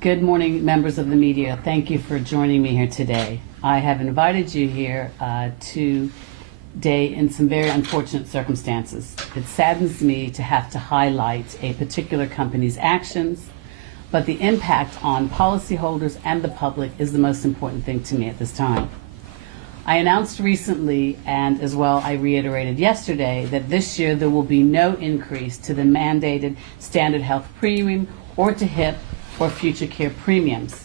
Good morning, members of the media. Thank you for joining me here today. I have invited you here today in some very unfortunate circumstances. It saddens me to have to highlight a particular company's actions, but the impact on policyholders and the public is the most important thing to me at this time. I announced recently, and as well I reiterated yesterday, that this year there will be no increase to the mandated standard health premium or to HIP or future care premiums.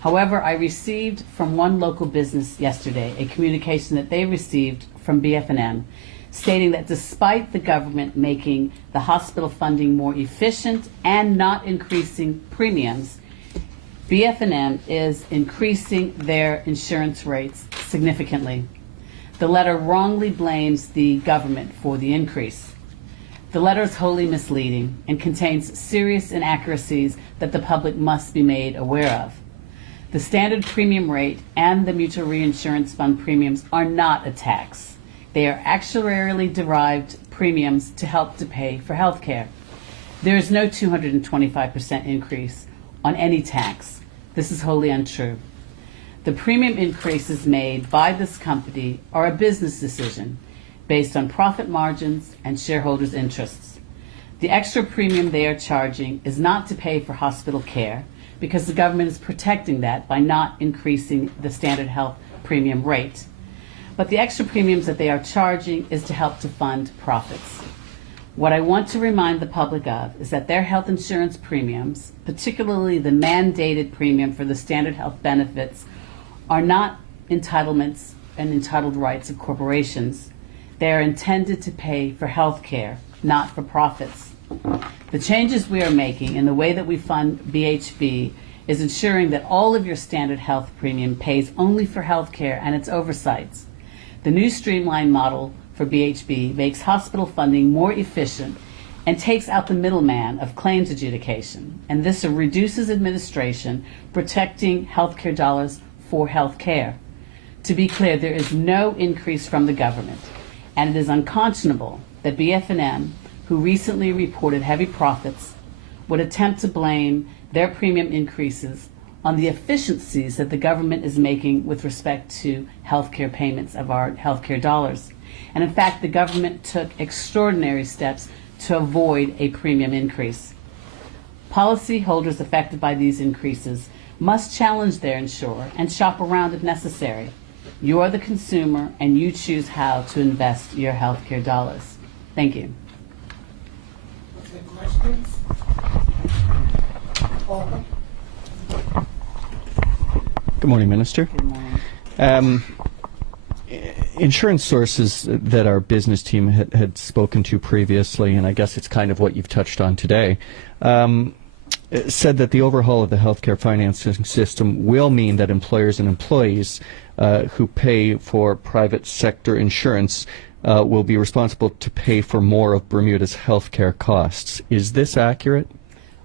However, I received from one local business yesterday a communication that they received from BF&M stating that despite the government making the hospital funding more efficient and not increasing premiums, BF&M is increasing their insurance rates significantly. The letter wrongly blames the government for the increase. The letter is wholly misleading and contains serious inaccuracies that the public must be made aware of. The standard premium rate and the mutual reinsurance fund premiums are not a tax. They are actuarially derived premiums to help to pay for health care. There is no 225% increase on any tax. This is wholly untrue. The premium increases made by this company are a business decision based on profit margins and shareholders' interests. The extra premium they are charging is not to pay for hospital care because the government is protecting that by not increasing the standard health premium rate. But the extra premiums that they are charging is to help to fund profits. What I want to remind the public of is that their health insurance premiums, particularly the mandated premium for the standard health benefits, are not entitlements and entitled rights of corporations. They are intended to pay for health care, not for profits. The changes we are making in the way that we fund BHB is ensuring that all of your standard health premium pays only for health care and its oversights. The new streamlined model for BHB makes hospital funding more efficient and takes out the middleman of claims adjudication, and this reduces administration, protecting healthcare dollars for health care. To be clear, there is no increase from the government, and it is unconscionable that BF&M, who recently reported heavy profits, would attempt to blame their premium increases on the efficiencies that the government is making with respect to healthcare payments of our healthcare dollars. And in fact, the government took extraordinary steps to avoid a premium increase. Policyholders affected by these increases must challenge their insurer and shop around if necessary. You are the consumer and you choose how to invest your healthcare dollars. Thank you. Okay, questions? Paul? Good morning, Minister. Good morning. Insurance sources that our business team had spoken to previously, and I guess it's kind of what you've touched on today, said that the overhaul of the healthcare financing system will mean that employers and employees who pay for private sector insurance will be responsible to pay for more of Bermuda's healthcare costs. Is this accurate?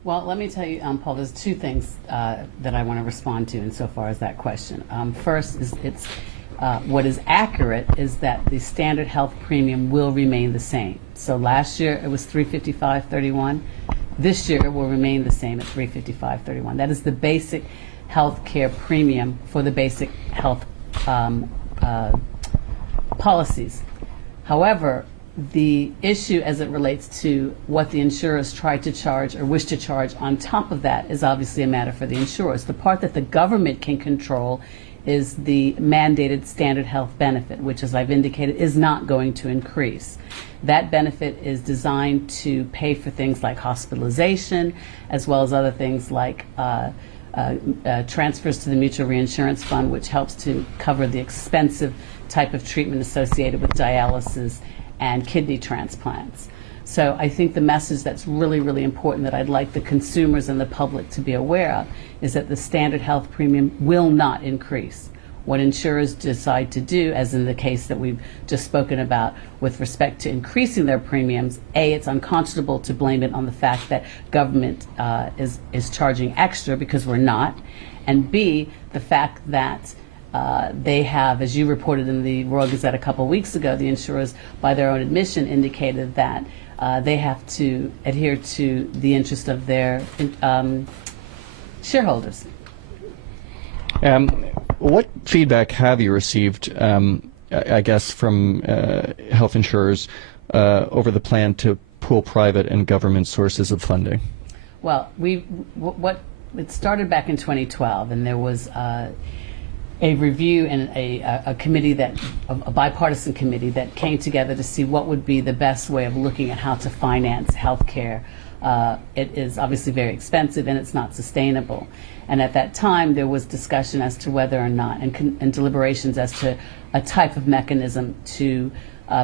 Well, let me tell you, Paul, there's two things that I want to respond to insofar as that question. First, is what is accurate is that the standard health premium will remain the same. So last year it was $355.31. This year it will remain the same at $355.31. That is the basic health care premium for the basic health policies. However, the issue as it relates to what the insurers try to charge or wish to charge on top of that is obviously a matter for the insurers. The part that the government can control is the mandated standard health benefit, which, as I've indicated, is not going to increase. That benefit is designed to pay for things like hospitalization, as well as other things like transfers to the mutual reinsurance fund, which helps to cover the expensive type of treatment associated with dialysis and kidney transplants. So I think the message that's really, really important that I'd like the consumers and the public to be aware of is that the standard health premium will not increase. What insurers decide to do, as in the case that we've just spoken about with respect to increasing their premiums, A, it's unconscionable to blame it on the fact that government is charging extra, because we're not, and B, the fact that they have, as you reported in the Royal Gazette a couple weeks ago, the insurers, by their own admission, indicated that they have to adhere to the interest of their shareholders. What feedback have you received, I guess, from health insurers over the plan to pool private and government sources of funding? Well, it started back in 2012, and there was a review and a committee a bipartisan committee that came together to see what would be the best way of looking at how to finance health care. It is obviously very expensive and it's not sustainable. And at that time, there was discussion as to whether or not, and deliberations as to a type of mechanism to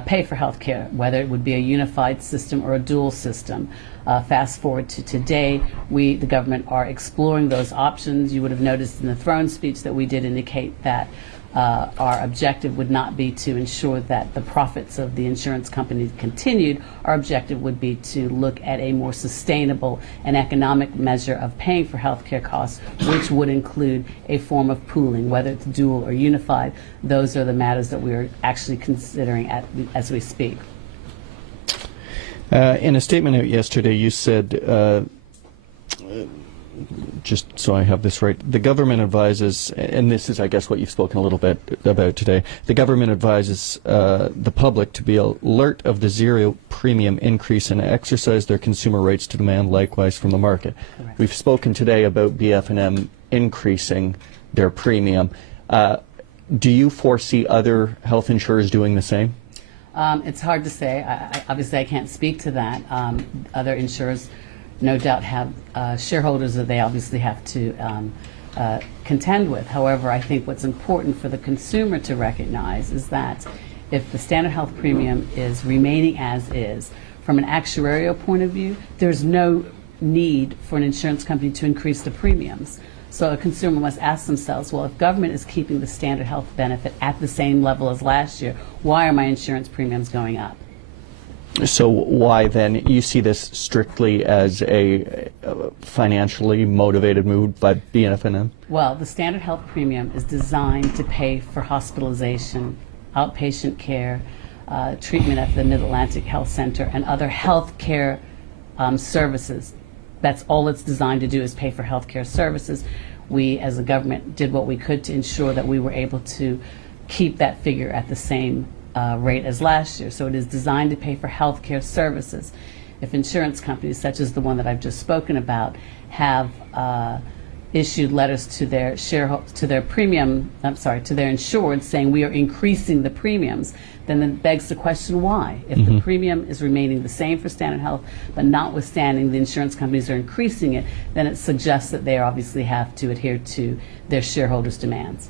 pay for health care, whether it would be a unified system or a dual system. Fast forward to today, the government are exploring those options. You would have noticed in the throne speech that we did indicate that our objective would not be to ensure that the profits of the insurance companies continued. Our objective would be to look at a more sustainable and economic measure of paying for health care costs, which would include a form of pooling, whether it's dual or unified. Those are the matters that we are actually considering as we speak. In a statement out yesterday, you said, just so I have this right, the government advises, and this is, I guess, what you've spoken a little bit about today, the government advises the public to be alert of the zero premium increase and exercise their consumer rights to demand likewise from the market. Correct. We've spoken today about BF&M increasing their premium. Do you foresee other health insurers doing the same? It's hard to say. Obviously, I can't speak to that. Other insurers no doubt have shareholders that they obviously have to contend with. However, I think what's important for the consumer to recognize is that if the standard health premium is remaining as is, from an actuarial point of view, there's no need for an insurance company to increase the premiums. So a consumer must ask themselves, well, if government is keeping the standard health benefit at the same level as last year, why are my insurance premiums going up? So why then, you see this strictly as a financially motivated move by BF&M? Well, the standard health premium is designed to pay for hospitalization, outpatient care, treatment at the Mid-Atlantic Health Center, and other health care services. That's all it's designed to do, is pay for health care services. We, as a government, did what we could to ensure that we were able to keep that figure at the same rate as last year. So it is designed to pay for health care services. If insurance companies, such as the one that I've just spoken about, have issued letters to their to their insured saying we are increasing the premiums, then it begs the question why. If the premium is remaining the same for standard health, but notwithstanding the insurance companies are increasing it, then it suggests that they obviously have to adhere to their shareholders' demands.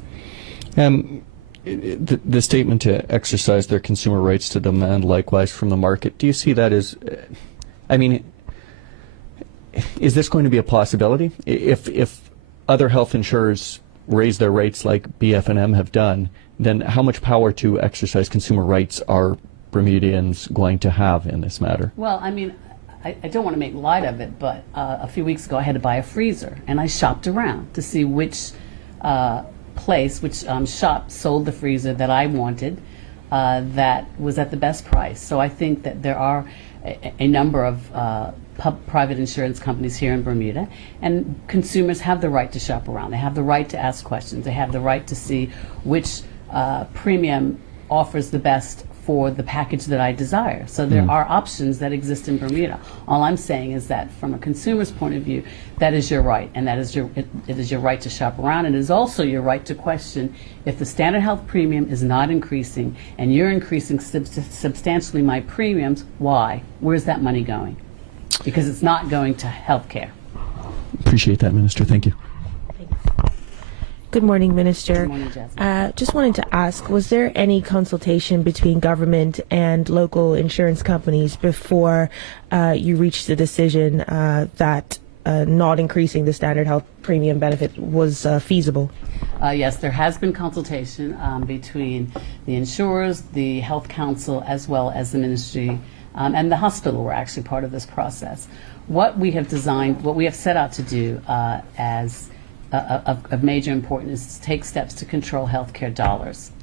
The statement to exercise their consumer rights to demand likewise from the market, do you see that as, I mean, is this going to be a possibility? If other health insurers raise their rates like BF&M have done, then how much power to exercise consumer rights are Bermudians going to have in this matter? Well, I mean, I don't want to make light of it, but a few weeks ago I had to buy a freezer, and I shopped around to see which shop sold the freezer that I wanted that was at the best price. So I think that there are a number of private insurance companies here in Bermuda, and consumers have the right to shop around. They have the right to ask questions. They have the right to see which premium offers the best for the package that I desire. So there are options that exist in Bermuda. All I'm saying is that from a consumer's point of view, that is your right, and that is it is your right to shop around, and it is also your right to question if the standard health premium is not increasing and you're increasing substantially my premiums, why? Where's that money going? Because it's not going to health care. Appreciate that, Minister. Thank you. Good morning, Minister. Good morning, Jasmine. Just wanted to ask, was there any consultation between government and local insurance companies before you reached the decision that not increasing the standard health premium benefit was feasible? Yes, there has been consultation between the insurers, the Health Council, as well as the Ministry, and the hospital were actually part of this process. What we have designed, what we have set out to do as of major importance is to take steps to control healthcare dollars.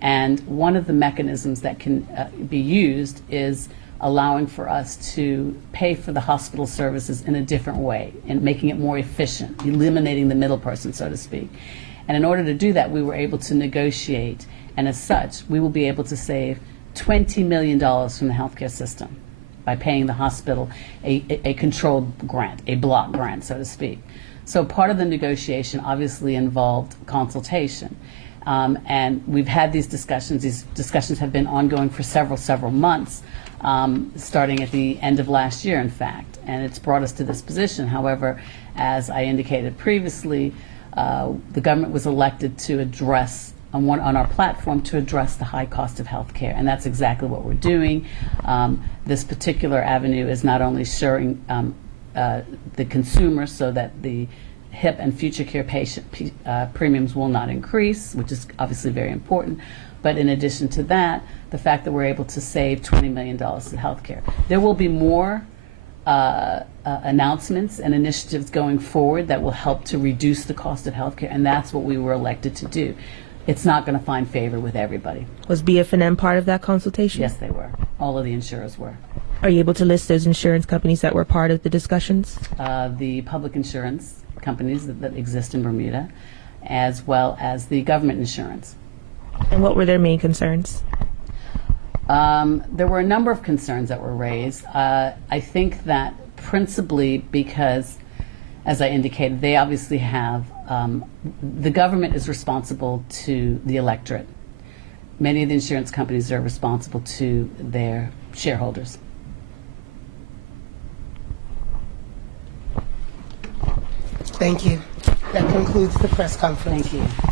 And one of the mechanisms that can be used is allowing for us to pay for the hospital services in a different way and making it more efficient, eliminating the middle person, so to speak. And in order to do that, we were able to negotiate, and as such, we will be able to save $20 million from the healthcare system by paying the hospital a controlled grant, a block grant, so to speak. So part of the negotiation obviously involved consultation. And we've had these discussions. These discussions have been ongoing for several months, starting at the end of last year, in fact. And it's brought us to this position. However, as I indicated previously, the government was elected to address, on our platform, to address the high cost of health care. And that's exactly what we're doing. This particular avenue is not only assuring the consumer so that the HIP and future care patient premiums will not increase, which is obviously very important. But in addition to that, the fact that we're able to save $20 million in health care. There will be more announcements and initiatives going forward that will help to reduce the cost of health care, and that's what we were elected to do. It's not going to find favor with everybody. Was BF&M part of that consultation? Yes, they were. All of the insurers were. Are you able to list those insurance companies that were part of the discussions? The public insurance companies that exist in Bermuda, as well as the government insurance. And what were their main concerns? There were a number of concerns that were raised. I think that principally because, as I indicated, they obviously have, the government is responsible to the electorate. Many of the insurance companies are responsible to their shareholders. Thank you. That concludes the press conference. Thank you.